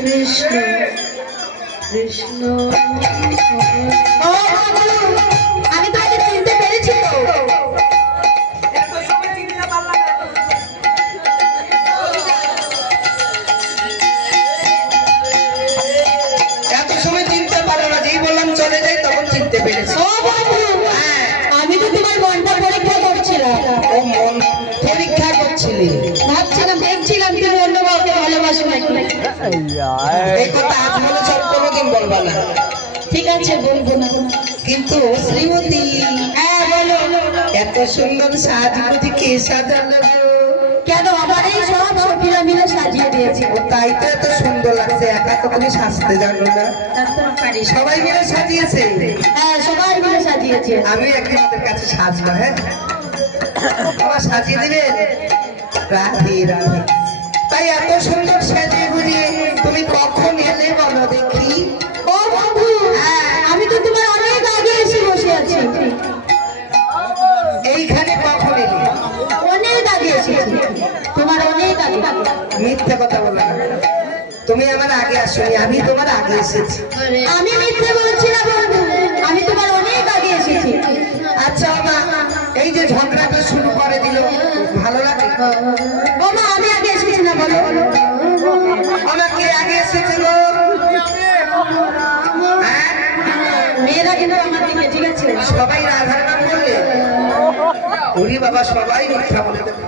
কৃষ্ণ কৃষ্ণ। আমি তোমাকে চিনতে পেরেছি তো। এত সময় চিনতে পারো না, যেই বললাম চলে যাই তখন চিনতে পেরেছি। আমি তো তোমার মনটা পরীক্ষা করছিলাম। ও মন পরীক্ষা করছিলি? ভাবছিলাম, দেখছিলাম তুমি অন্য কাউকে ভালোবাসো নাকি। এই কথা আজ বলে চল, কোনোদিন বলবা না। ঠিক আছে, বলবো না। কিন্তু শ্রীমতী, হ্যাঁ বলো। এত সুন্দর সাজগুজি কে সাজালো? কেন, আমার এই সব সখীরা মিলে সাজিয়ে দিয়েছে। ও তাই তো এত সুন্দর লাগছে। একা তো তুমি সাজতে জানো না, সবাই মিলে সাজিয়েছে। হ্যাঁ, সবাই মিলে সাজিয়েছে। আমি একদিন ওদের কাছে সাজবো। হ্যাঁ, আমার সাজিয়ে দিবে। রাধে রাধে। তাই এত সুন্দর সাজিয়ে গুজিয়ে তুমি কখন এলে বলো দেখি? ও বন্ধু, আমি তো তোমার অনেক আগে এসে বসে আছি। এইখানে কখন এলে? অনেক আগে এসেছি, তোমার অনেক আগে। মিথ্যে কথা বলো না, তুমি আমার আগে আসোনি, আমি তোমার আগে এসেছি। আমি মিথ্যে বলছি না বন্ধু, আমি তোমার অনেক আগে এসেছি। আচ্ছা মা, এই যে ঝগড়াটা শুরু করে দিল, ভালো লাগে? ও মা, আমি আগে এসেছি না বলো? আমাকে আগে এসেছে গো। হ্যাঁ? মেয়েরা কিন্তু আমার দিকে, ঠিক আছে? সবাই রাধার নাম বললে? ওরে বাবা, সবাই মিথ্যা বলে দেবে।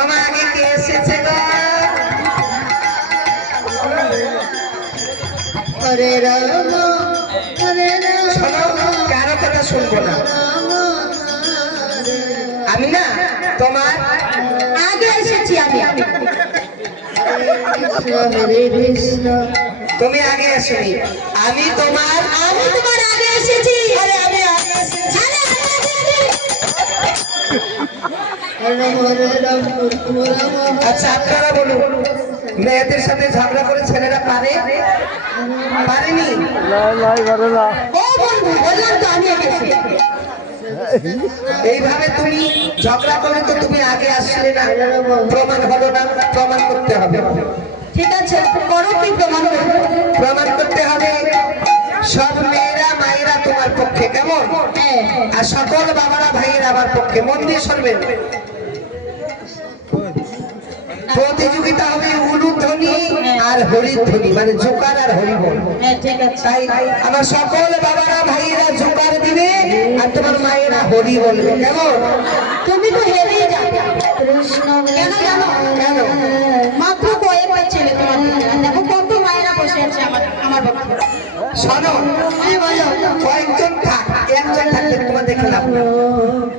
আমার আগে কে এসেছে গো? হরে রাম হরে রাম। শোনো, কারো কথা শুনবো না। আমি না তোমার আগে এসেছি আমি। হরে কৃষ্ণ। তুমি আগে আসোনি, আমি তোমার আগে এসেছি। আরে আমি আগে এসেছি। হরে রাম আচ্ছা আপনারা বলুন, মেয়েদের সাথে ঝগড়া করে ছেলেরা পারেনি? ও বন্ধু, বললাম তো আমি আগে এসেছি। এইভাবে তুমি ঝগড়া করলে তো তুমি আগে আসলে না, প্রমাণ হলো না, প্রমাণ করতে হবে। ঠিক আছে, করো, কি প্রমাণ করবো? প্রমাণ করতে হবে সব মেয়েরা মায়েরা তোমার পক্ষে, কেমন? হ্যাঁ। আর সকল বাবারা ভাইয়েরা আমার পক্ষে। মন দিয়ে শুনবেন, প্রতিযোগিতা হবে উলুধ্বনি আর হরিধ্বনি, মানে জোকার আর হরিবল। হ্যাঁ, ঠিক আছে। তাই আমার সকল বাবারা ভাইয়েরা জোকার দিবে আর তোমার মায়েরা হরি বলবে, কেমন? তুমি তো হেরেই যাবে। কৃষ্ণ কেন জানো? কেন? মাত্র কয়েকটা ছেলে তোমার দিকে। দেখো কত মায়েরা বসে আছে আমার পক্ষে। শোনো, হ্যাঁ বলো। কয়েকজন থাক, একজন থাকলে তোমার দেখে লাভ নেই।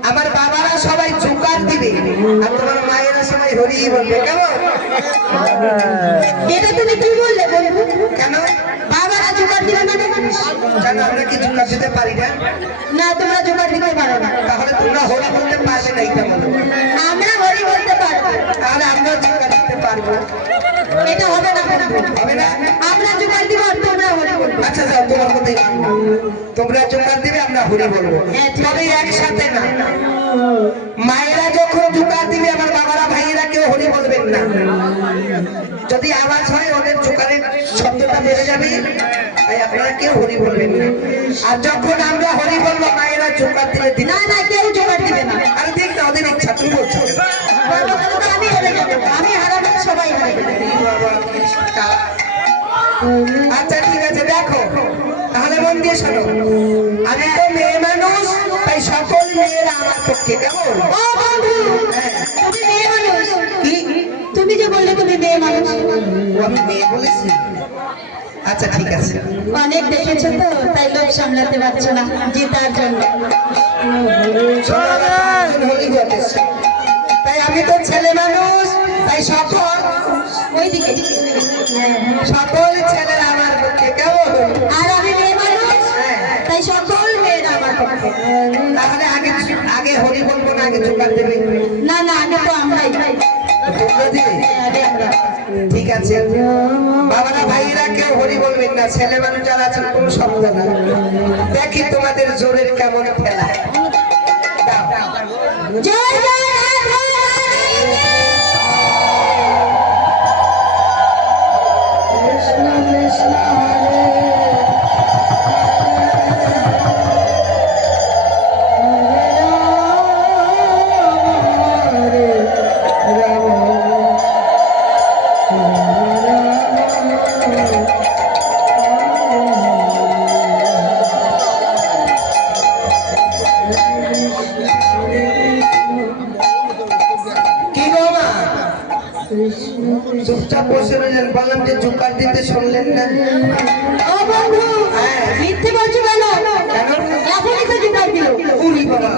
আমার বাবারা সবাই জোকার দিবে আর তোমার মায়েরা সবাই হরি বলবে, কেমন? এটা তুমি কি বললে বন্ধু? কেন? বাবারা জোগাড় দিবে মানে? কেন আমরা কি জোকার দিতে পারি না? না, তোমরা জোগাড় দিতে পারো না। তাহলে তোমরা হরি বলতে পারবে না, এটা বলো। আমরা হরি বলতে পারবো। তাহলে আমরা জোকার দিতে পারবো? এটা হবে না বন্ধু। হবে না? আমরা জোগাড় দিব আর তোমরা হরি বলবে। আচ্ছা যাও, তোমার কথাই মানবো। তোমরা জোকার দিবে, আমরা হরি বলবো, তবে একসাথে না। মায়েরা যখন জোকার দিবে আমার বাবারা ভাইয়েরা কেউ হরি বলবেন না। যদি আওয়াজ হয় ওদের জোকারের শব্দটা বেড়ে যাবে, তাই আপনারা কেউ হরি বলবেন না। আর যখন আমরা হরি বলবো মায়েরা জোকার দিলে দিন। না না, কেউ জোগাড় দিবে না। আরে দেখ না, ওদের ইচ্ছা, তুমি বলছো। আমি হেরে যাবো, আমি হারাবো, সবাই হারাবে। আচ্ছা ঠিক আছে, দেখো তাহলে মন দিয়ে শোনো। আমি তো মেয়ে মানুষ, তাই সকল মেয়েরা আমার পক্ষে, কেমন? ও বন্ধু, তুমি মেয়ে মানুষ? কি? তুমি যে বললে তুমি মেয়ে মানুষ। আমি মেয়ে বলেছি? আচ্ছা ঠিক আছে। অনেক দেখেছো তো, তাই লোক সামলাতে পারছো না জেতার জন্য। তাই আমি তো ছেলে মানুষ, তাই সকল ওইদিকে সকল ছেলেরা আমার পক্ষে, কেমন? আর আমি মেয়ে মানুষ, তাই সকল মেয়েরা আমার পক্ষে। তাহলে আগে আগে হরি বলবো না আগে জোকার দেবে? না না, আগে তো আমরাই। তোমরা দিবে? আগে আমরা। ঠিক আছে, বাবারা ভাইয়েরা কেউ হরি বলবেন না, ছেলে মানুষ যারা আছেন কোনো শব্দ না। দেখি তোমাদের জোরের কেমন খেলা। দাও। জয় জয় রাধা রানী। চুপচাপ বসে রইলেন, বললাম যে জোকার দিতে শুনলেন না। ও বন্ধু, হ্যাঁ। মিথ্যে বলছো কেন? এখনই তো জোগাড় দিল। উরি বাবা,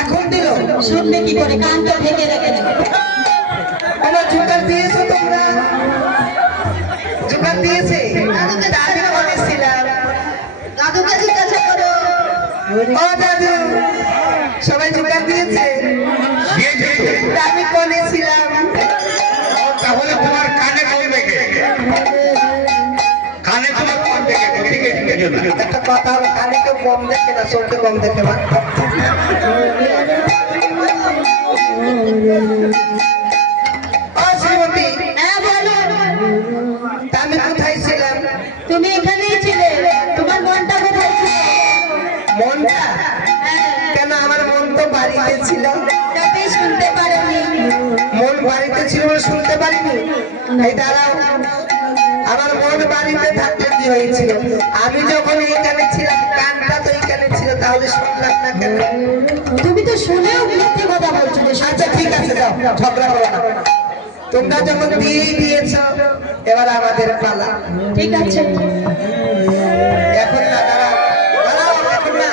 এখন দিল? শুনলে কি করে, কান তো ঢেকে রেখেছে। আমার জোকার দিয়েছো তোমরা? জোকার দিয়েছে? দাদু বলেছিলাম। দাদুকে জিজ্ঞাসা করো। ও দাদু, সবাই জোকার দিয়েছে? আমি কোনে ছিলাম? তাহলে তোমার কানে বলবে কে? কানে তোমার বলবে কে? ঠিক আছে, ঠিক আছে। একটা কথা হলো, কানে কেউ কম দেখে না, চোখে কম দেখে না। ও শ্রীমতী, হ্যাঁ বলো। তা আমি কোথায় ছিলাম? তুমি এখানেই ছিলে, তোমার মনটা কোথায় ছিল? মনটা? হ্যাঁ, কেন, আমার মন তো বাড়িতে ছিল। তবে শুনতে পারোনি। মন বাড়িতে ছিল বলে শুনতে পারিনি? এই দাঁড়াও, আমার মন বাড়িতে থাকতে কি হয়েছিল? আমি যখন এইখানে ছিলাম, কানটা তো এইখানে ছিল, তাহলে শুনলাম না কেন? তুমি তো শুনেও মিথ্যে কথা বলছো। আচ্ছা ঠিক আছে, যাও, ঝগড়া করো না। তোমরা যখন দিয়েই দিয়েছ, এবার আমাদের পালা। ঠিক আছে। এখন না, দাঁড়াও দাঁড়াও, এখন না,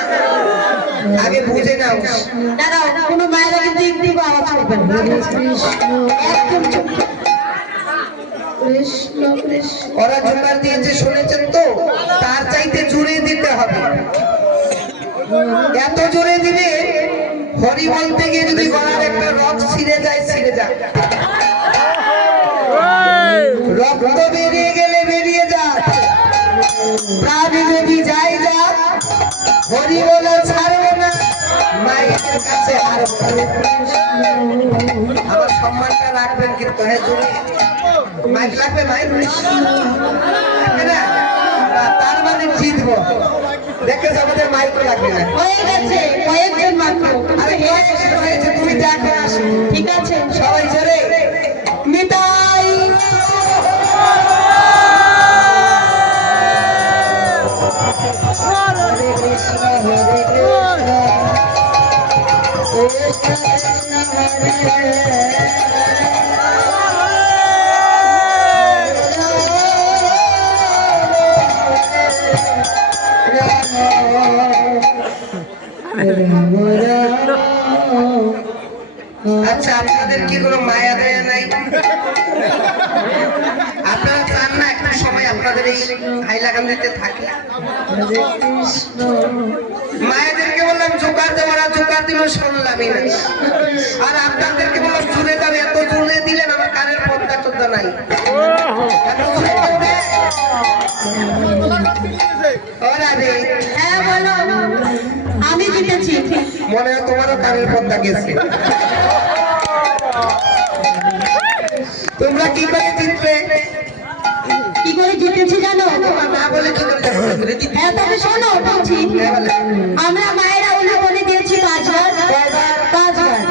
আগে বুঝে নাও। দাঁড়াও, কোনো মায়েরা কিন্তু একটু আওয়াজ করবে না। একদম চুপ। কৃষ্ণ কৃষ্ণ। ওরা জোগাড় দিয়েছে শুনেছেন তো, তার চাইতে জোরে দিতে হবে। এত জোরে দিলে হরি বলতে গিয়ে যদি গলার একটা রক ছিঁড়ে যায়, ছিঁড়ে যায়। রক্ত বেরিয়ে গেলে বেরিয়ে যাক, প্রাণ যদি যাই যাক, হরি বলে ছাড়বো না, মায়ের কাছে হারবো না। আমার সম্মানটা রাখবেন কিন্তু, হ্যাঁ জোরে মাইক লাগবে, মাইক লাগবে না? তার মানে জিতবো। দেখে আমাদের মাইকও লাগবে না। হয়ে গেছে, কয়েকজন মাত্র। আরে হয়েছে, তুমি দেখো, আসো। ঠিক আছে। সবাই জোরে নিতাই। হরে কৃষ্ণ হরে কৃষ্ণ কৃষ্ণ কৃষ্ণ হরে হরে। আচ্ছা, আপনাদের কি কোনো মায়া দয়া নাই? আপনারা চান না একটু সময় আপনাদের এই হাইলাকান্দিতে থাকে? মায়েদেরকে বললাম জোগাড় দেওয়ার, জোগাড় দিল শুনলামই না। আর আপনাদেরকে বললাম জুড়ে যাবে, এত জুড়ে দিলেন আমার কানের পর্দা টর্দা নাই। এত জোরে বলবে? ও রাধে, হ্যাঁ বলো। আমি জিতেছি। মনে হয় তোমারও কানের পর্দা গেছে। তোমরা কি করে জিতবে? কি করে জিতেছি জানো? তোমার না বলে কি করে জিতবে? হ্যাঁ তবে শোনো, বলছি। হ্যাঁ, বলে। আমরা মায়েরা উনি বলে দিয়েছি 5 বার। 5 বার।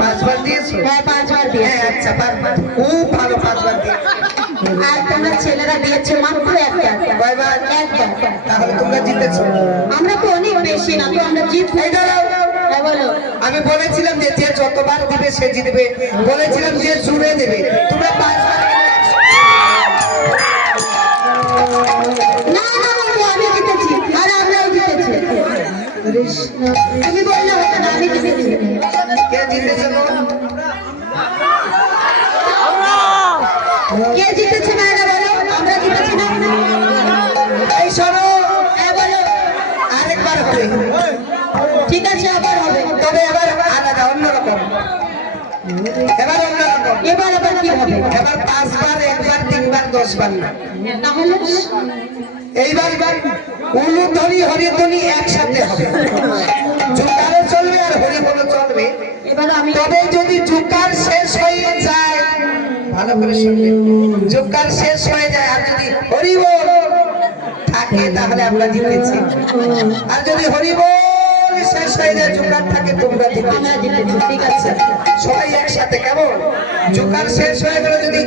5 বার দিয়েছো? হ্যাঁ 5 বার দিয়েছি। হ্যাঁ, আচ্ছা, 5 বার। খুব ভালো, 5 বার দিয়েছো। আর তোমরা ছেলেরা দিয়েছে মাত্র 1 বার। কয়বার? 1 বার। তাহলে তোমরা জিতেছো। আমরা তো অনেক বেশি না, তো আমরা জিতবো। এই দাঁড়াও, হ্যাঁ বলো। আমি বলেছিলাম যে যে যতবার দিবে সে জিতবে, বলেছিলাম যে জুড়ে দেবে। তোমরা 5 বার না না বন্ধু, আমি জিতেছি। আর আমরাও জিতেছি। কৃষ্ণ। তুমি বললে হতো না, আমি জিতেছি। কে জিতেছে গো? কে জিতেছে মায়েরা বলো? আমরা জিতেছি না? এই শোনো, হ্যাঁ বলো। আরেকবার হবে, ঠিক আছে, আবার হবে। তবে এবার আলাদা, অন্যরকম। এবার অন্যরকম। এবার আবার কি হবে? এবার 5 বার, 1 বার, 3 বার, 10 বার না। তাহলে এইবার উলুধ্বনি হরিধ্বনি একসাথে হবে। জোকারও চলবে আর হরিবলও চলবে। এবার আমি তবে যদি জোকার শেষ হয়ে যায়, ভালো করে শুনবেন, জোকার শেষ হয়ে যায় আর যদি হরিবল থাকে তাহলে আমরা জিতেছি। আর যদি হরিবল শেষ হয়ে যায়, জোকার থাকে, তোমরা জিতেছি। আমরা জিতেছি। ঠিক আছে। সবাই একসাথে, কেমন? জোকার শেষ হয়ে গেল যদি,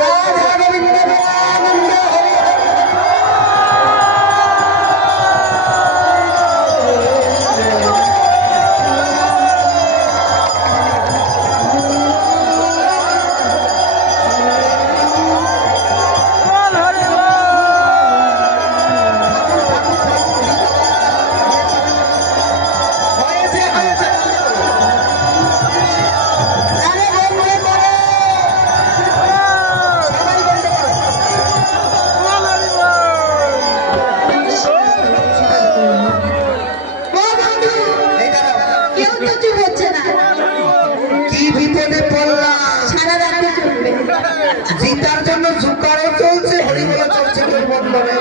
রাধা গোবিন্দ প্রেমানন্দ হরি হরি। তো চুপ হচ্ছে না। কি বিপদে পড়লাম। সারা রাতে চলবে। জিতার জন্য জুকারও চলছে, হরিবল চলছে তোর বন্ধনে।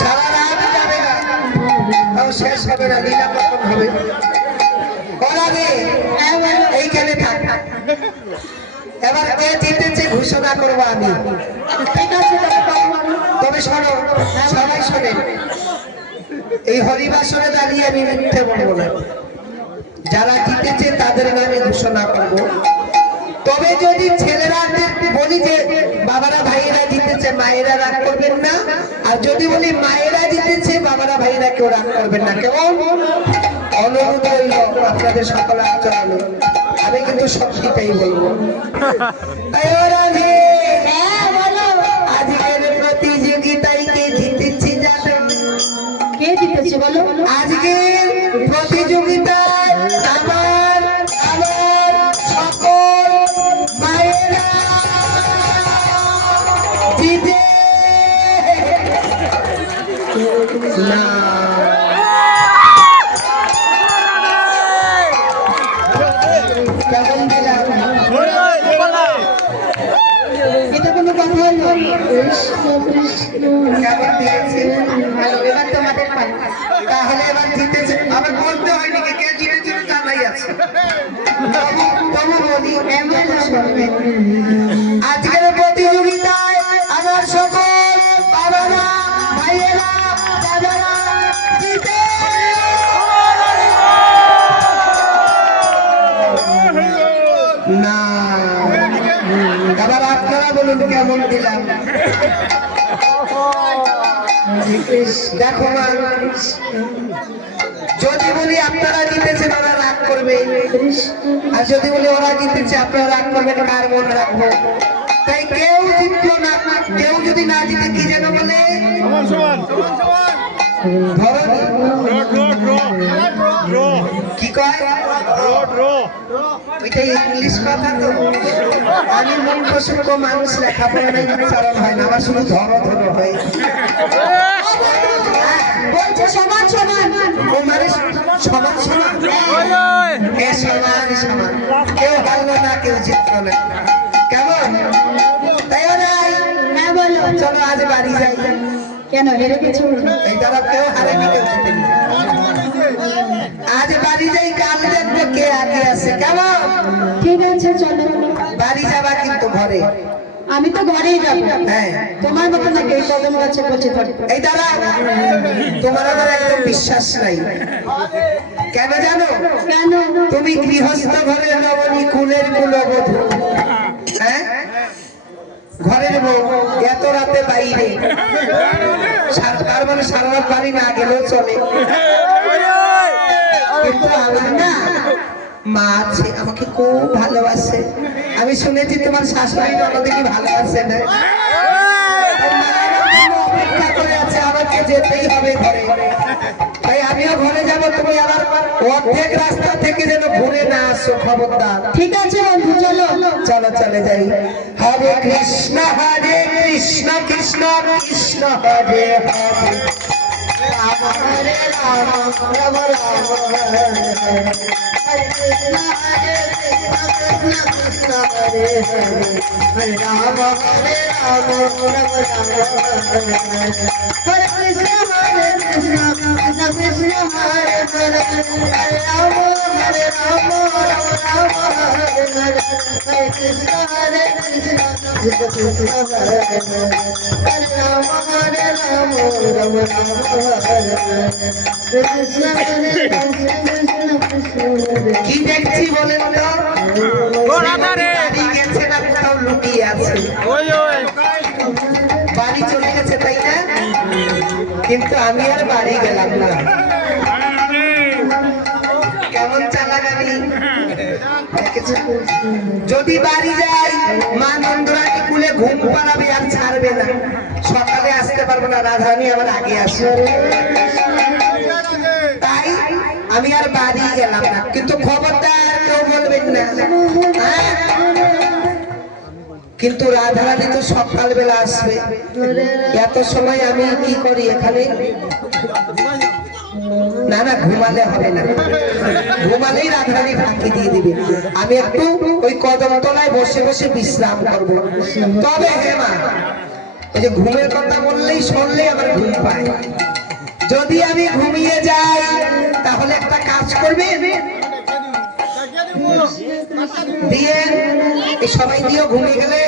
সারা রাত যাবে না, তাও শেষ হবে না, লীলা কখন হবে? বলা রে, এইখানে থাক। এবার কে জিতেছে ঘোষণা করবো আমি। ঠিক আছে, তবে কথা বলো। তবে শোনো, সবাই শোনে, এই হরিবাসনে দাঁড়িয়ে আমি মিথ্যে বলবো না। যারা জিতেছে তাদের নামে ঘোষণা করবো। তবে যদি ছেলেরা বলি যে বাবারা ভাইয়েরা জিতেছে, মায়েরা রাগ করবেন না। আর যদি বলি মায়েরা জিতেছে, বাবারা ভাইয়েরা কেউ রাগ করবেন না। কেমন? অনুরোধ রইল আপনাদের সকল আচরণে। আমি কিন্তু সত্যিটাই বলবো। তাই ওরা যে হ্যাঁ, বলো। আজকের প্রতিযোগিতায় কে জিতেছে জানো? কে জিতেছে বলো? আজকের প্রতিযোগিতায় আমার সকল মায়েরা জিতে না। কেমন দিলাম? এটা কোনো কথা হলো? কৃষ্ণ কৃষ্ণ। কেমন দিয়েছে? ভালো, এবার তোমাদের পালা। তাহলে এবার জিতেছে। আবার বলতে হয়নি যে কে জিতেছে, জানাই আছে। তবু বলি, আজকের প্রতিযোগিতায় আমার সকল বাবারা ভাইয়েরা দাদারা জিতে না। এবার আপনারা বলুন কেমন দিলাম। দেখো মা, যদি বলি আপনারা জিতেছেন ওরা রাগ করবে, আর যদি বলি ওরা জিতেছে আপনারা রাগ করবেন, কার মন রাখবো? তাই কেউ জিতলো না। কেউ যদি না জিতে কি যেন বলে ধরো কি কয়, ওইটা ইংলিশ কথা তো। আমি মূর্খ সূক্ষ্ম মানুষ, লেখাপড়া নাই, উচ্চারণ হয় না, আমার শুধু ধরো ধরো হয়। বলছে সমান সমান। ও মানে সমান সমান, এ সমান সমান, কেউ হারলো না কেউ জিতলো না। কেমন? তাই নাই? হ্যাঁ বলো। চলো আজ বাড়ি যাই। কেন হেরে গেছো? এই দ্বারা কেউ হারেনি কেউ জিতেনি। আজ বাড়ি যাই, কাল দেখবো কে আগে আছে। কেমন? ঠিক আছে, চলো। বাড়ি যাবা কিন্তু ঘরে। আমি তো ঘরেই যাবো। হ্যাঁ, তোমার মতো নাকি এই কদম গাছে বসে থাকবো? এই দ্বারা তোমার আমার একদম বিশ্বাস নাই। কেন জানো? কেন? তুমি গৃহস্থ ঘরের নবনী, কুলের কুলবধূ। হ্যাঁ, ঘরের বউ, এত রাতে বাইরে। তার মানে সারা রাত বাড়ি না গেলেও চলে। কিন্তু আমার না মা আছে, আমাকে খুব ভালোবাসে। আমি শুনেছি তোমার শাশুড়ি ননদকে ভালোবাসে না। অপেক্ষা করে আছে, আমাকে যেতেই হবে ঘরে। তাই আমিও ঘরে যাব। তুমি আবার অর্ধেক রাস্তা থেকে যেন ঘুরে না আসো, খবরদার। ঠিক আছে বন্ধু, চলো। চলো চলে যাই। হরে কৃষ্ণ কৃষ্ণ কৃষ্ণ হরে হরে, রাম হরে রাম রাম রাম হরে হরে, হরে কৃষ্ণ কৃষ্ণ কৃষ্ণ হরে হরে, হরে রাম রাম রাম হরে হরে, হরে কৃষ্ণ কৃষ্ণ কৃষ্ণ হরে হরে, হরে রাম রাম রাম হরে হরে, হরে কৃষ্ণ কৃষ্ণ কৃষ্ণ হরে হরে, হরে রাম রাম রাম হরে হরে, কৃষ্ণ কি দেখছি বলেন তো? বাড়ি গেছে না কোথাও লুকিয়ে আছে? বাড়ি চলে গেছে, তাই না? কিন্তু আমি আর বাড়ি গেলাম না। কেমন চালাগানি দেখেছো? যদি বাড়ি যাই, মা নন্দরানী কুলে ঘুম পাড়াবে আর ছাড়বে না। সকালে আসতে পারবো না, রাধারানী আমার আগে আসবে। তাই আমি আর বাড়ি গেলাম না। কিন্তু খবরদার কেউ বলবেন না, হ্যাঁ? কিন্তু রাধারানী তো সকালবেলা আসবে। এত সময় আমি কি করি এখানে? না না, ঘুমালে হবে না, ঘুমালেই রাধারানী ফাঁকি দিয়ে দিবে। আমি একটু ওই কদম তলায় বসে বসে বিশ্রাম করব। তবে হ্যাঁ মা, ওই যে ঘুমের কথা বললেই শুনলেই আমার ঘুম পায়। যদি আমি ঘুমিয়ে যাই তাহলে একটা কাজ করবে, দিয়ে এই সবাই দিয়েও ঘুমিয়ে গেলে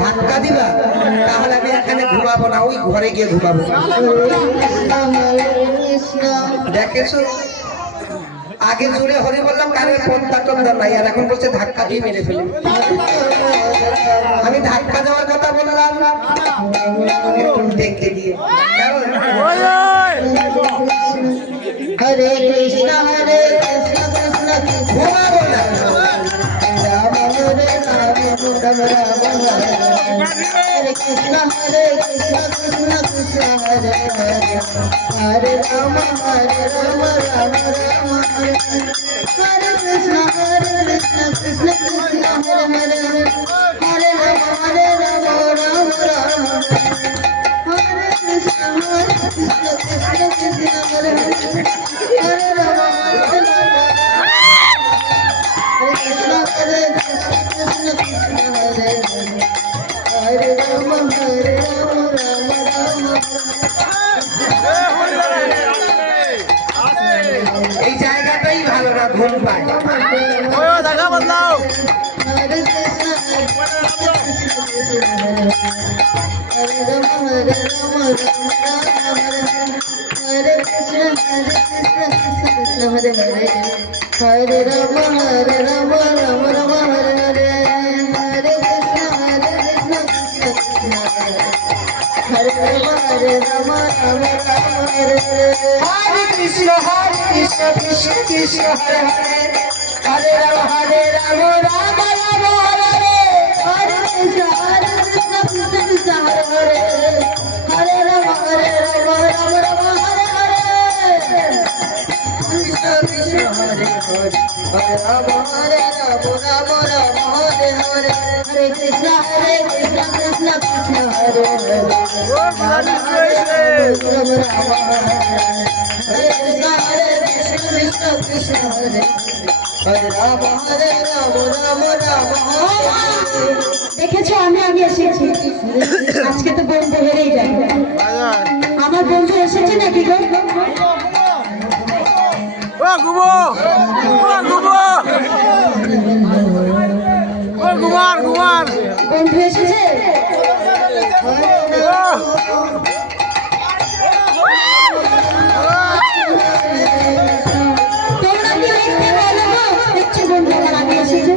ধাক্কা দিবা, তাহলে আমি এখানে ঘুমাবো না, ওই ঘরে গিয়ে ঘুমাবো। দেখেছো, আগে জুড়ে হরি বললাম কানের পদ্মা টদ্দা নাই, আর এখন বলছে ধাক্কা দিয়ে মেরে ফেলে। আমি ধাক্কা দেওয়ার কথা বললাম একটু দেখে দিয়ে, কারণ হরে কৃষ্ণ কৃষ্ণ কৃষ্ণ ঘুমাবো না। রাম হরে রাম রাম রাম হরে কৃষ্ণ কৃষ্ণ কৃষ্ণ হরে হরে হরে রাম রাম রাম হরে হরে কৃষ্ণ কৃষ্ণ কৃষ্ণ হরে হরে হরে রাম রাম রাম হরে কৃষ্ণ কৃষ্ণ কৃষ্ণ হরে হরে হরে রাম কৃষ্ণ কৃষ্ণ কৃষ্ণ হরে হরে রাম রাম রাম এই জায়গাটাই ভালো না, ঘুম পায়। হরে কৃষ্ণ হরে রাম রাম রাম হরে কৃষ্ণ কৃষ্ণ হরে হরে হরে রাম রাম রাম হরে হরে হরে কৃষ্ণ কৃষ্ণ কৃষ্ণ হরে হরে রাম রাম রাম হরে হরে কৃষ্ণ কৃষ্ণ কৃষ্ণ হরে হরে হরে রাম রাম রাম হরে হরে। হরে কৃষ্ণ কৃষ্ণ কৃষ্ণ হরে হরে হরে রাম রাম রাম হরে হরে কৃষ্ণ কৃষ্ণ হরে হরে হরে রাম রাম রাম হরে হরে হরে কৃষ্ণ কৃষ্ণ কৃষ্ণ হরে হরে রাম রাম হরে কৃষ্ণ কৃষ্ণ কৃষ্ণ হরে হরে রাম রাম হরে। দেখেছো, আমি এসেছি, আজকে তো বন্ধু হেরেই যাই। আমার বন্ধু এসেছে নাকি গো? বন্ধু এসেছে? তোমরা কি লিখতে বলো গো? দেখছো বন্ধু আমার আগে এসেছে।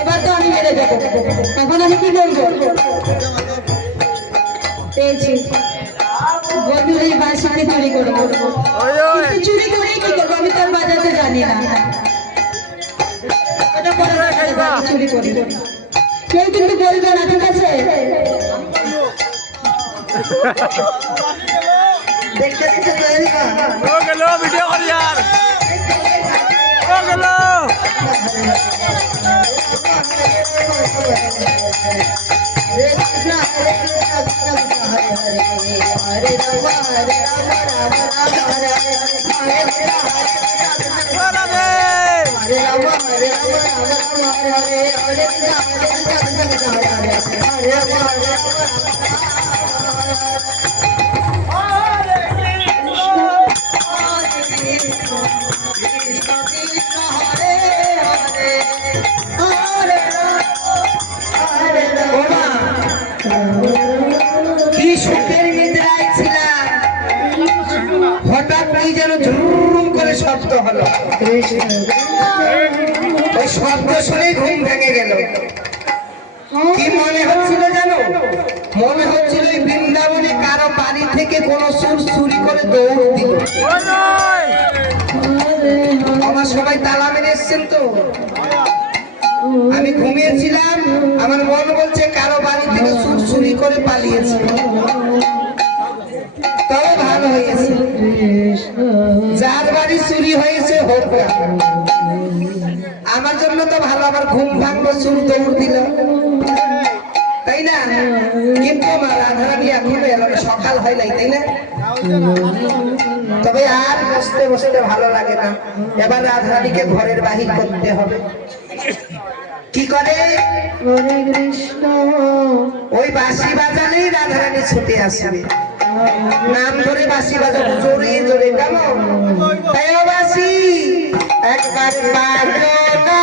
এবার তো আমি হেরে যাবো, তখন আমি কি বলবো? পেয়েছি বন্ধুর এই বাঁশিতে চুরি করে, কিন্তু চুরি করে কি করবো? আমি তো আর বাজাতে জানি না, ওটা পরে দেখাবো, আমি চুরি করি। কেউ কিন্তু বলবে না, ঠিক আছে? দেখতে দেখতে তৈরি কর। ভিডিও করি আর हरे कृष्ण कृष्ण हरे हरे हरे राम राम राम हरे हरे हरे राम राम राम हरे हरे हरे कृष्ण कृष्ण हरे हरे हरे কি সুখের নিদ্রায় ছিলাম, হঠাৎ কি যেন ঝুম করে শব্দ হলো। ওই শব্দ শুনে ঘুম ভেঙে গেল। কি মনে হচ্ছিল জানো? মনে হচ্ছিল এই বৃন্দাবনে কারো বাড়ি থেকে কোন সুর চুরি করে দৌড় দিল। আমার সবাই তালা মেরে এসছেন তো, আমি ঘুমিয়েছিলাম, আমার মন বলছে কারো বাড়ি থেকে সুর চুরি করে পালিয়েছে। তবে ভালো হয়েছে, যার বাড়ি চুরি হয়েছে হোক না, আমার আমার জন্য তো ভালো, আমার ঘুম ভাঙলো, চুল দৌড় দিল, তাই না? কিন্তু আমার রাধারানী এখনো এলো না, সকাল হয় নাই, তাই না? তবে আর বসতে বসতে ভালো লাগে না, এবার রাধারানীকে ঘরের বাহির করতে হবে। কি করে? হরে কৃষ্ণ ওই বাঁশি বাজালেই রাধারানী ছুটে আসবে, নাম ধরে বাঁশি বাজাবো জোরে জোরে, কেমন? তাই ও বাঁশি একবার বাজো না,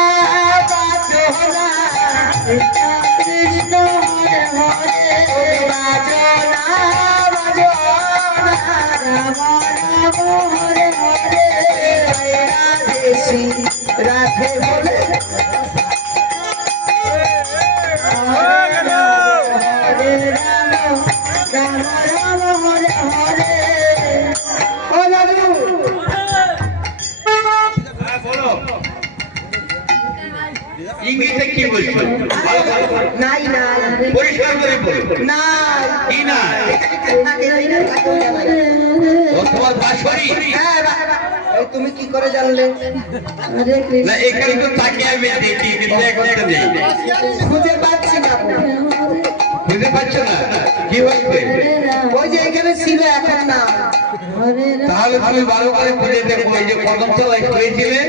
বাজো না, কৃষ্ণ হরে হরে ও বাজো না, বাজো না, রাম রাম হরে হরে রাধেশি রাধে বলে হরে রাম রাম রাম হরে হরে। ও দাদু ইংরেজিতে কি বলছো? ভালো ভালো নাই নাই পরিষ্কার করে বলো। নাই কি না? ও তোমার বাঁশবাড়ি? হ্যাঁ, এই তুমি কি করে জানলে? হরে না কৃষ্ণ এখানে তো তাকে আমি দেখি কিন্তু এখন নেই। খুঁজে পাচ্ছি না। বুঝতে পারছো না কি হয়েছে? ওই যে এখানে ছিল, এখন না। হরে রাম তাহলে তুমি ভালো করে খুঁজে দেখো, এই যে কদমতলায় শুয়েছিলে,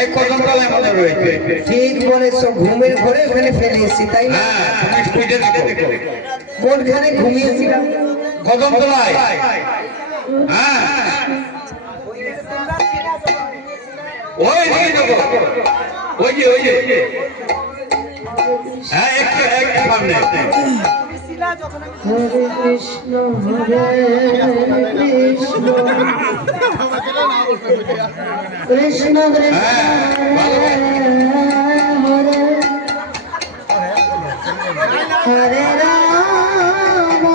এই কদমতলায় মনে রয়েছে। ঠিক বলেছো, ঘুমের ঘরে ওখানে ফেলে এসেছি, তাই না? হ্যাঁ তুমি খুঁজে দেখো কোনখানে ঘুমিয়েছিলাম? কদমতলায়। হ্যাঁ ওই দিকে দেখো, ওই যে হ্যাঁ একটু সামনে। হরে কৃষ্ণ কৃষ্ণ কৃষ্ণ কৃষ্ণ হরে হরে রাম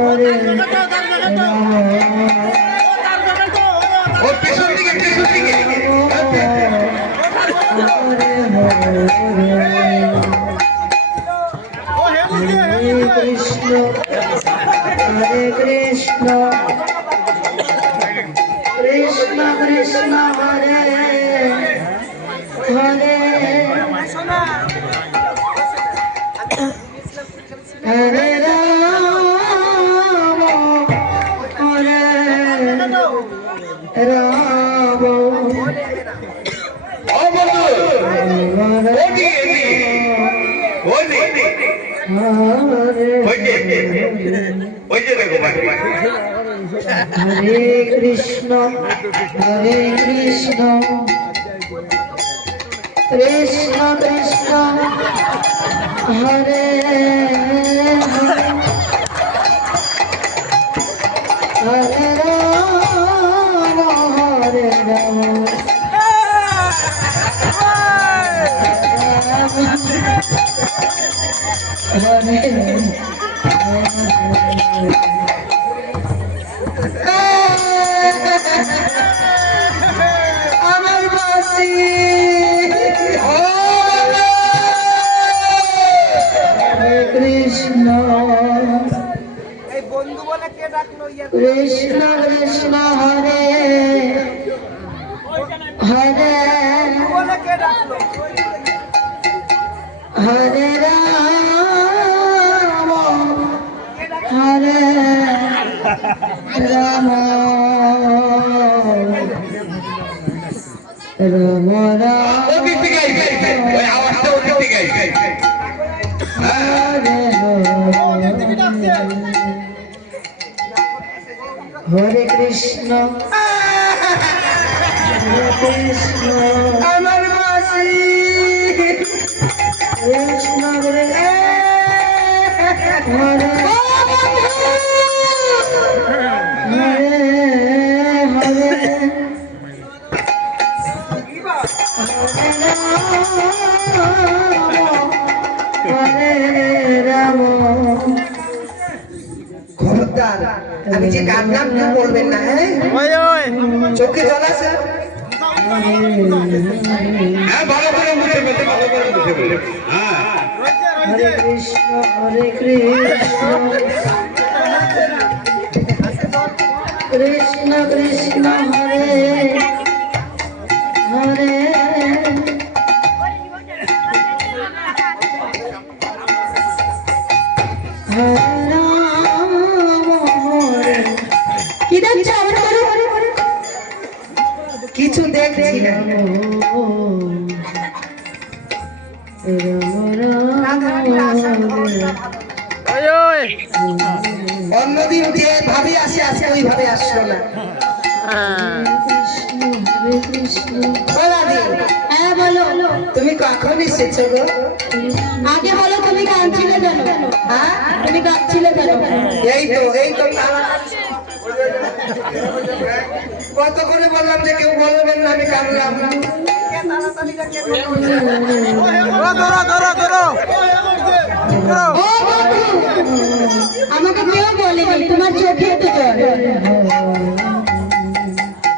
হরে ও পেছন দিকে হরে কৃষ্ণ হরে কৃষ্ণ কৃষ্ণ কৃষ্ণ হরে হরে হরে রাম হরে রাম ও বন্ধু ওই যে দেখো বাড়ি। হরে কৃষ্ণ কৃষ্ণ কৃষ্ণ হরে হরে রাম হরে রাম আমার বাঁশি হরে কৃষ্ণ কৃষ্ণ কৃষ্ণ হরে হরে হরে রাম হরে রাম রাম রাম ওদিক থেকে আইছে, ওই আওয়াজটা ওদিক থেকে আইছে। হরে হরে কৃষ্ণ হরে কৃষ্ণ আমার বাঁশি কৃষ্ণ কৃষ্ণ হরে হরে হরে হরে রাম খবরদার, আমি যে কাঁদলাম কেউ বলবেন না, হ্যাঁ? চোখে জল আছে? হ্যাঁ ভালো করে মুছে ফেলতে, ভালো করে মুছে ফেলতে। হ্যাঁ হরে কৃষ্ণ কৃষ্ণ কৃষ্ণ হরে হরে অন্যদিন যে ভাবে আসে আজকে ওইভাবে আসলো না। ও রাধে, হ্যাঁ বলো। তুমি কখন এসেছো গো? আগে বলো তুমি কাঁদছিলে কেন? হ্যাঁ, তুমি কাঁদছিলে কেন? এই তো কত করে বললাম যে কেউ বলবেন না, আমি কাঁদলাম। ও বন্ধু, আমাকে কেউ বলেনি তোমার চোখে তো জল।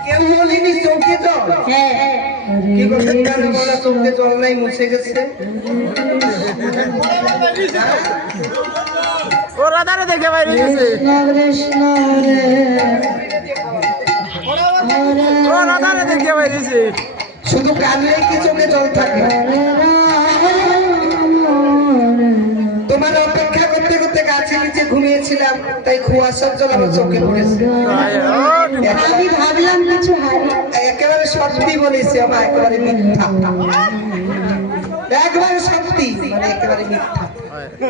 কেউ বলিনি চোখে জল? হ্যাঁ কি করতে কেন বলা চোখে জল নাই, মুছে গেছে? ও রাধারে দেখে বাইরে গেছে। কৃষ্ণ রে ও রাধারে দেখে বাইরে গেছে। শুধু কানলেই কি চোখে জল থাকে? তোমার অপেক্ষা করতে করতে গাছের নিচে ঘুমিয়েছিলাম, তাই কুয়াশার জল আমার চোখে পড়েছে। আমি ভাবলাম কিছু হারি। একেবারে সত্যি বলেছি, আমার একেবারে মিথ্যা, একেবারে সত্যি, মানে একেবারে মিথ্যা।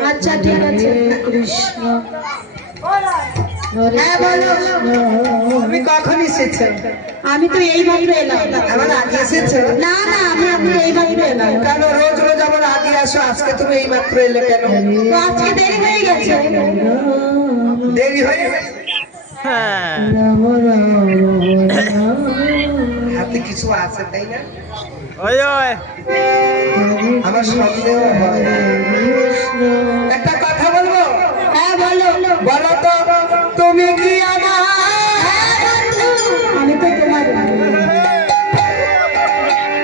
আচ্ছা ঠিক আছে। কৃষ্ণ হ্যাঁ বলো, তুমি কখন এসেছো? আমি তো এই মাত্র এলাম। আমার আগে এসেছো? না না, আমি এই মাত্র এলাম। কেন রোজ রোজ আমার আগে আসো, আজকে তুমি এই মাত্র এলে কেন? তো আজকে দেরি হয়ে গেছে। দেরি হয়ে গেছে? হ্যাঁ হাতে কিছু আছে তাই না? ওই ওই আমার সন্দেহ হয়। একটা কথা বলবো? হ্যাঁ বলো। বলো তো, তুমি কি আমার? আমি তো তোমার।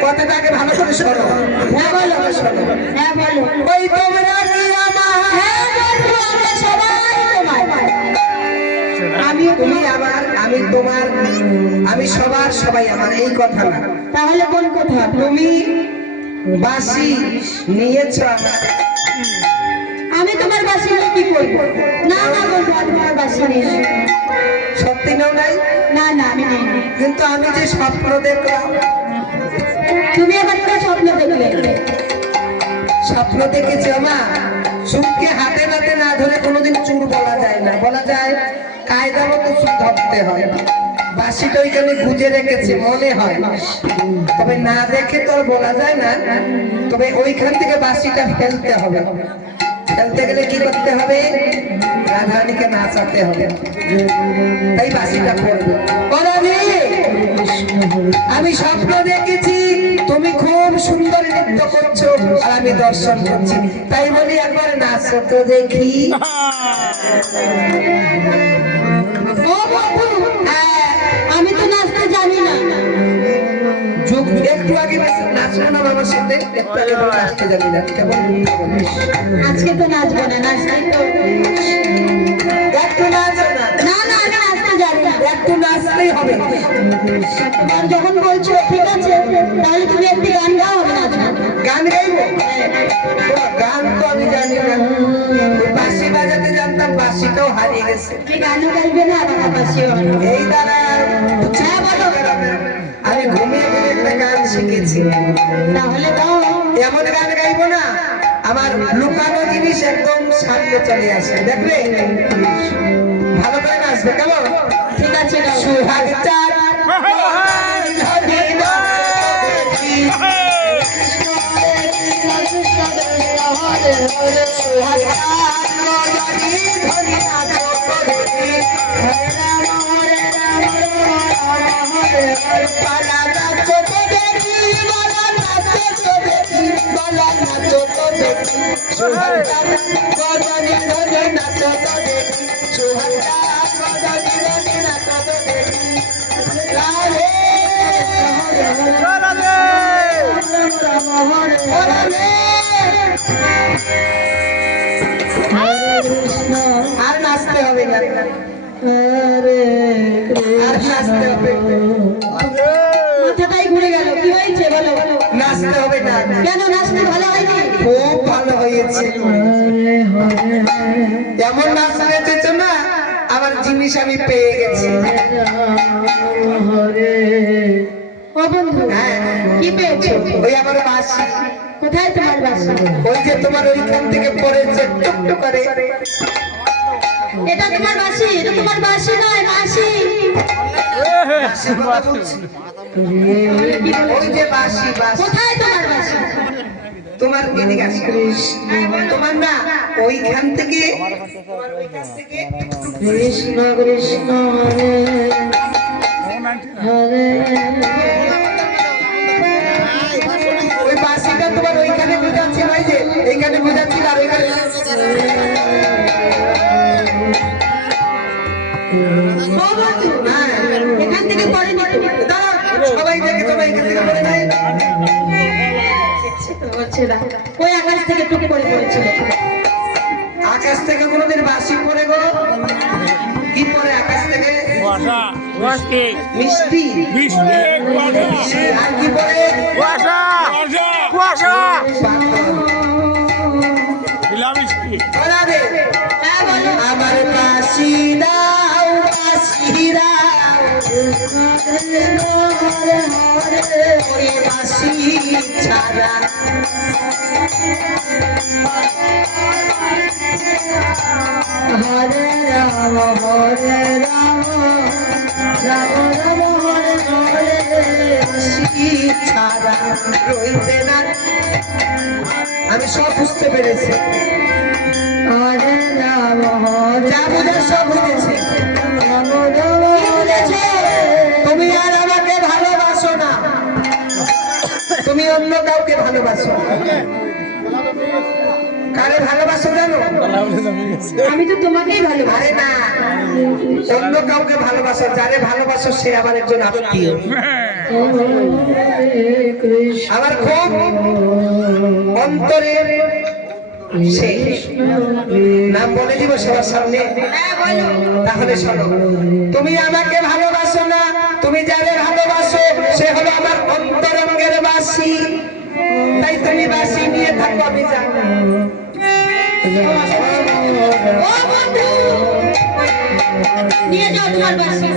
কথাটাকে ভালো করে শোনো। হ্যাঁ বলো। শোনো, হ্যাঁ বলো। ওই তোমরা কি আমার? হ্যাঁ বন্ধু, আমরা সবাই তোমার। তুমি আমার, আমি তোমার, আমি সবার, সবাই আমার, এই কথা না। তাহলে কোন কথা? তুমি বাসি নিয়েছ আমার। আমি তোমার বাসি নিয়ে কি করবো? না না বন্ধু, আমি তোমার বাসি নিয়ে। সত্যি নাও নাই? না না, আমি নেই। কিন্তু আমি যে স্বপ্ন দেখলাম। তুমি আবার কোনো স্বপ্ন দেখলে? স্বপ্ন দেখেছি মা, চুপকে হাতে নাতে না ধরে কোনোদিন চুর বলা যায় না, বলা যায় কায়দা মতো চুর ধরতে হয়। বাসিটা ওইখানে গুজে রেখেছে মনে হয়, তবে না দেখে তো আর বলা যায় না। তবে ওইখান থেকে বাসিটা ফেলতে হবে। ফেলতে গেলে কি করতে হবে? রাধারানীকে নাচাতে হবে, তাই বাসিটা পড়বে। আমি স্বপ্ন দেখেছি তুমি খুব সুন্দর নৃত্য করছো আর আমি দর্শন করছি, তাই বলি একবার নাচো তো দেখি। ও বন্ধু, আমি তো নাচতে জানি না। যুগ একটু আগে নাচলো না আমার সাথে, একটু আগে বলে নাচতে জানি না, কেমন মিথ্যা বলিস। আজকে তো নাচবো না, নাচতেই তো। একটু নাচো না। না না, আমি নাচতে জানি না। একটু নাচতেই হবে। তোমার যখন বলছো ঠিক আছে, তাহলে তুমি একটি গান গাও, আমি নাচবো। গান গাইবো? গান তো আমি জানি না, বাঁশি বাজাতে জানতাম, বাঁশিটাও হারিয়ে গেছে। তুমি গানও গাইবে না, আমার বাসিও হবে না। এই দাদা, হ্যাঁ বলো। আমি ঘুমিয়ে ঘুমিয়ে একটা গান শিখেছি। তাহলে গাও। এমন গান গাইবো না আমার লুকানো জিনিস একদম সামনে চলে আসে, দেখবে? ভালো করে নাচবে, কেমন? ঠিক আছে গাও। সুহাগ চাঁদ আর নাচতে হবে না, আর নাচতে হবে, মাথাটাই ঘুরে গেল। কি হয়েছে বলো? নাচতে হবে না। কেন নাচতে ভালো হয়নি? খুব ভালো হয়েছে, এমন নাচ নেচেছো না, আমার জিনিস আমি পেয়ে গেছি। ও বন্ধু হ্যাঁ। কি পেয়েছো? ওই আমার বাসি, কোথায় তোমার বাসা? ওই যে তোমার ওইখান থেকে পড়েছে টুকটুক করে। এটা তোমার বাসি? এটা তোমার বাসি নয়, মাসি। বাসি কথা বলছি। ওই যে বাসি, বাসি। কোথায় তোমার বাসা? তোমার এদিকে আসো। তোমার না ওইখান থেকে, কৃষ্ণ কৃষ্ণ হরে হরে। ওই বাসিটা তোমার ওইখানে বোঝাচ্ছিল, ওই যে এইখানে বোঝাচ্ছিল আর ওইখানে। ও বন্ধু, এখান থেকে পড়ে নিতে দাঁড়াও, সবাই দেখে সবাই এখান থেকে বলে নাই। ওই আকাশ থেকে টুক করে পড়েছিল। আকাশ থেকে কোনোদিন বাসি পড়ে গো? কি পড়ে আকাশ থেকে? মিষ্টি। আর কি পড়ে? কুয়াশা কুয়াশা বলাবে, হ্যাঁ বলো। আমার বাসি দাও, বাসি দাও, ওরে বাসি ছাড়া হরে রাম হরে রাম রাম রাম হরে হরে। বাসি ছাড়া রইতে না। আমি সব বুঝতে পেরেছি, হরে রাম হরে যা বুঝে সব বুঝেছে। রাম রাম হরে হরে। তুমি আর আমাকে ভালোবাসো না, তুমি অন্য কাউকে ভালোবাসো। কারে ভালোবাসো জানো? আমি তো তোমাকেই ভালোবাসি। আরে না, অন্য কাউকে ভালোবাসো। যারে ভালোবাসো সে আমার একজন আত্মীয়। হরে কৃষ্ণ আমার খুব অন্তরের সে। নাম বলে দিব সবার সামনে, তাহলে শোনো। তুমি আমাকে ভালোবাসো না, তুমি যারে ভালোবাসো সে হলো আমার অন্তরঙ্গের বাসি। তাই তুমি বাসি নিয়ে থাকো, আমি জানি। ও বন্ধু, নিয়ে যাও তোমার বাসি।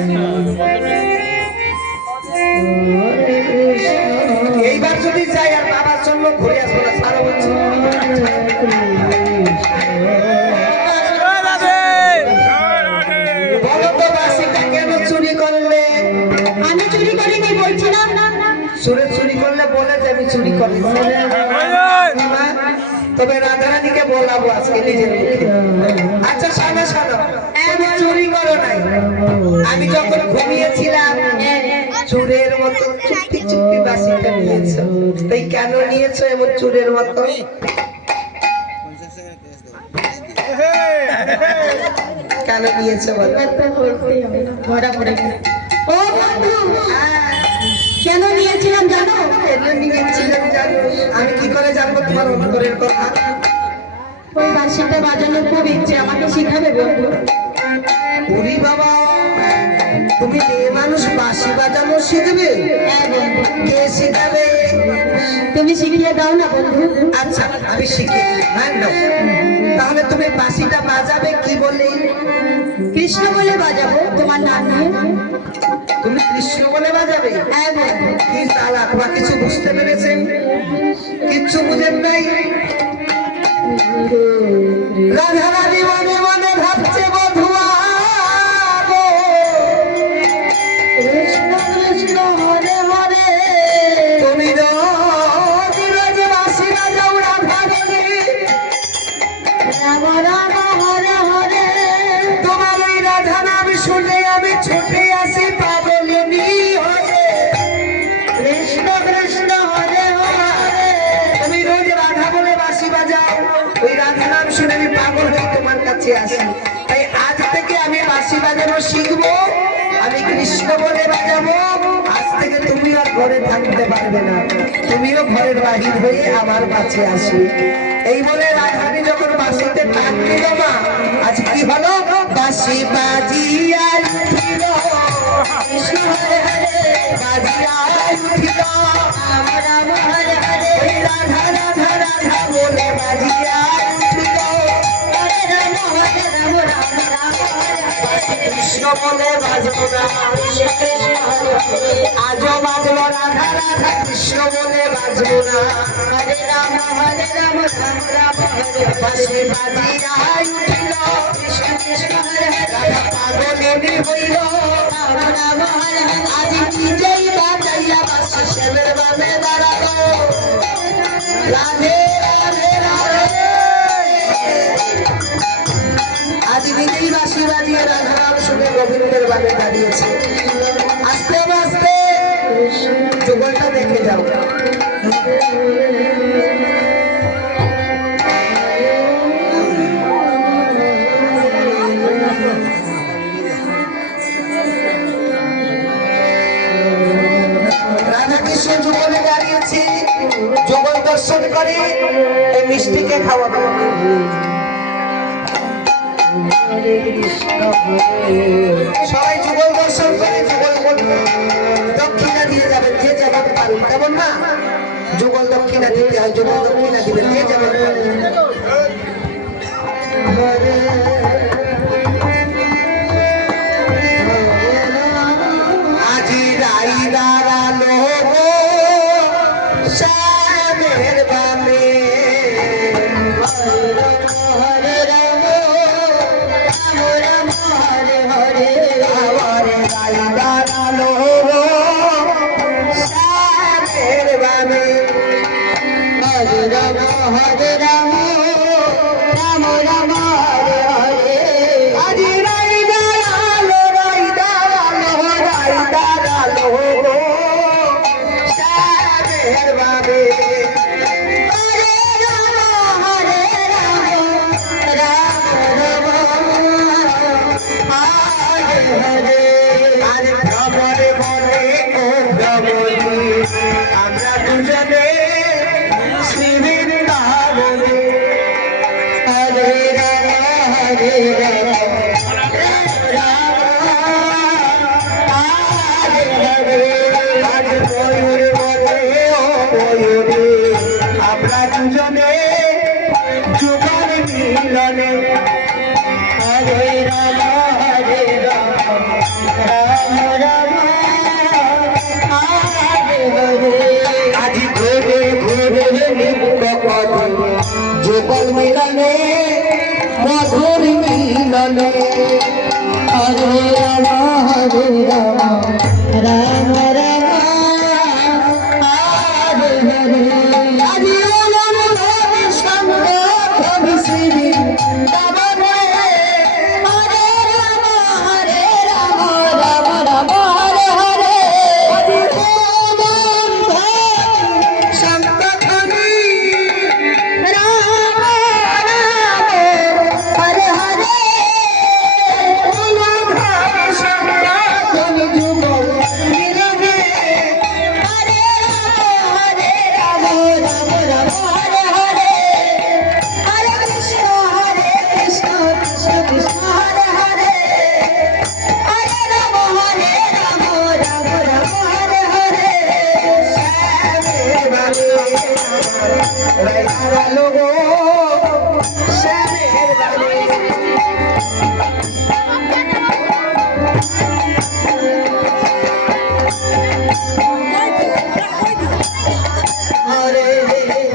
এইবার যদি যাই আর বাবার জন্য ঘুরে আসবো না, সারা বছর। বলো তো বাসিটা কেন চুরি করলে? আমি চুরি করিনি বলছিলাম না। সুরে চুরি করলে বলে যে আমি চুরি করি। তবে রাধারানীকে বলাবো আজকে নিজের মুখে। আচ্ছা শোনো শোনো, তুমি চুরি করো নাই। আমি যখন ঘুমিয়েছিলাম চুরের মতো চুপটি চুপটি বাসিটা নিয়েছো। তাই কেন নিয়েছো এমন চুরের মতো? কেন নিয়েছো বলো? ধরা পড়ে গেল। ও বন্ধু, কেন নিয়েছিলাম জানো? কেন নিয়েছিলাম জানো? আমি কি করে জানবো তোমার অন্তরের কথা? ওই বাঁশিটা বাজানোর খুব ইচ্ছে, আমাকে শিখাবে বন্ধু? ওরে বাবা, তুমি মেয়ে মানুষ বাঁশি বাজানো শিখবে? হ্যাঁ বন্ধু, কে শিখাবে? তুমি শিখিয়ে দাও না বন্ধু। আচ্ছা আমি শিখে দিলাম, হ্যাঁ নাও। তাহলে তুমি বাঁশিটা বাজাবে কি বলে? কৃষ্ণ বলে বাজাবো, তোমার নাম নিয়ে। তুমি কৃষ্ণ বলে বাজাবে? হ্যাঁ বন্ধু। কি চালাক, বা কিছু বুঝতে পেরেছেন? কিচ্ছু বুঝেন নাই। রাধা রানী মনে মনে ভাবছে বধুয়া গো, কৃষ্ণ কৃষ্ণ হরে হরে। তুমি রোজ রোজ বাঁশি বাজাও রাধা রানী। রাম রাম হরে হরে। তোমার ওই রাধা নাম শুনে আমি ছুটে আসি পাগলিনী হয়ে। কৃষ্ণ কৃষ্ণ হরে হরে। তুমি রোজ রাধা বলে বাঁশি বাজাও, ওই রাধা নাম শুনে আমি পাগল হয়ে তোমার কাছে আসি। তাই আজ থেকে আমি বাঁশি বাজানো শিখবো, আমি কৃষ্ণ বলে বাজাবো। আজ থেকে তুমি আর ঘরে থাকতে পারবে না, তুমিও ঘরের বাহির হয়ে আমার কাছে আসবে। এই বলে রাধারানী যখন বাঁশিতে টান দিল মা, আজ কি হলো? বাঁশি বাজিয়া উঠিল, কৃষ্ণ হরে হরে। বাজিয়া উঠিল, রাম রাম হরে হরে। ওই রাধা রাধা রাধা বলে বাজিয়া উঠিল। হরে রাম হরে রাম রাম রাম হরে হরে। কৃষ্ণ বলে বাজবো না, কৃষ্ণ কৃষ্ণ হরে আজও বাজলো রাধা রাধা কৃষ্ণ বলে বাজলো না। হরে রাম রাম রাম হরে বাঁশি বাজিয়া উঠিল কৃষ্ণ কৃষ্ণ হরে হরে রাধা পাগলিনী হইল। রাম রাম হরে হরে আজ নিজেই বাজাইয়া বাঁশি সেবের বামে দাঁড়ালো। রাধে রাধে রাধে। আজ নিজেই বাঁশি বাজিয়ে রাধারাম শুনে গোবিন্দের বামে দাঁড়িয়েছে। আস্তে আস্তে যুগলটা দেখে যাও। রাধাকৃষ্ণ যুগলে দাঁড়িয়েছি, যুগল দর্শন করে এই মিষ্টিকে খাওয়াবে। সবাই যুগল দর্শন করে যুগল দক্ষিণা দিয়ে যাবেন, যে যেমন পারেন, কেমন না? যুগল দক্ষিণা দিতে হয়, যুগল দক্ষিণা দিবেন যে যেমন পারেন। আজি রাই দাঁড়ালো গো শ্যামের বামে। হরে রাম রাম হরে হরে আবার রাই দাঁড়ালো গো শ্যামের বামে। হরে রাম রাম রাম হরে হরে আজি রাই দাঁড়ালো গো শ্যামের বামে। হরে রাম রাম হরে হরে আর ভ্রমণে বলে ও ভ্রমণী আমরা দুজনে শ্রীবৃন্দাবনে। হরে রাম হরে আজ ময়ূর বলে ও ময়ূরী আমরা দুজনে যুগল মিলনে। হরে রাম হরে রাম রাম হরে হরে আজ ঘুরে ঘুরে নিত্য পদে যুগল মিলনে মধুর মিলনে। হরে রাম রাম রাম হরে হরে আজি ওলন ধরি সঙ্গ কবি শ্রী হরে রাম রাম রাম হরে হরে আজি ওলন ধরি সঙ্গ কবি রাম রাম হরে হরে ওলন ধরি সঙ্গ কবি যুগল মিলনে। হরে রাম রাম রাম হরে হরে হরে কৃষ্ণ কৃষ্ণ কৃষ্ণ হরে হরে হরে রাম রাম রাম হরে হরে শ্যামের বামে রাই দাঁড়ালো গো শ্যামের বামে। হরে হরে